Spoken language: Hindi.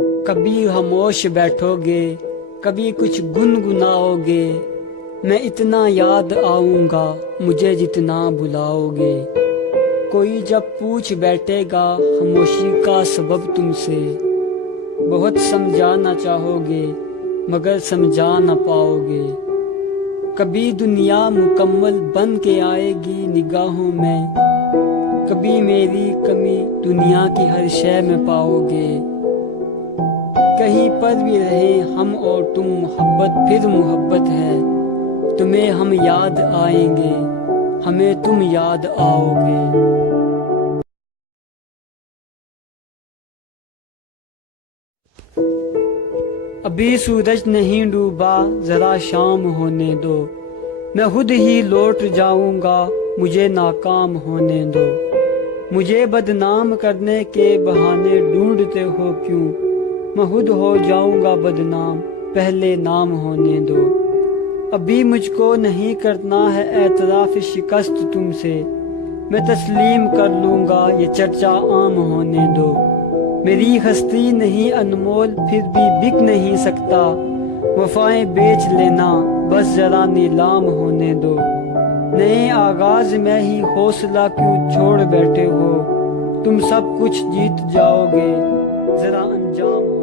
कभी खामोश बैठोगे, कभी कुछ गुनगुनाओगे, मैं इतना याद आऊंगा मुझे जितना बुलाओगे। कोई जब पूछ बैठेगा खामोशी का सबब तुमसे, बहुत समझाना चाहोगे मगर समझा ना पाओगे। कभी दुनिया मुकम्मल बन के आएगी निगाहों में, कभी मेरी कमी दुनिया की हर शय में पाओगे। कहीं पर भी रहे हम और तुम, मोहब्बत फिर मोहब्बत है। तुम्हें हम याद आएंगे, हमें तुम याद आओगे। अभी सूरज नहीं डूबा, जरा शाम होने दो, मैं खुद ही लौट जाऊंगा, मुझे नाकाम होने दो। मुझे बदनाम करने के बहाने ढूंढते हो क्यों, मैं खुद हो जाऊंगा बदनाम, पहले नाम होने दो। अभी मुझको नहीं करना है एतराफ शिकस्त तुमसे, मैं तस्लीम कर लूंगा ये चर्चा आम होने दो। मेरी हस्ती नहीं अनमोल फिर भी बिक नहीं सकता, वफाएं बेच लेना बस जरा नीलाम होने दो। नए आगाज में ही हौसला क्यों छोड़ बैठे हो, तुम सब कुछ जीत जाओगे, जरा अंजाम हो।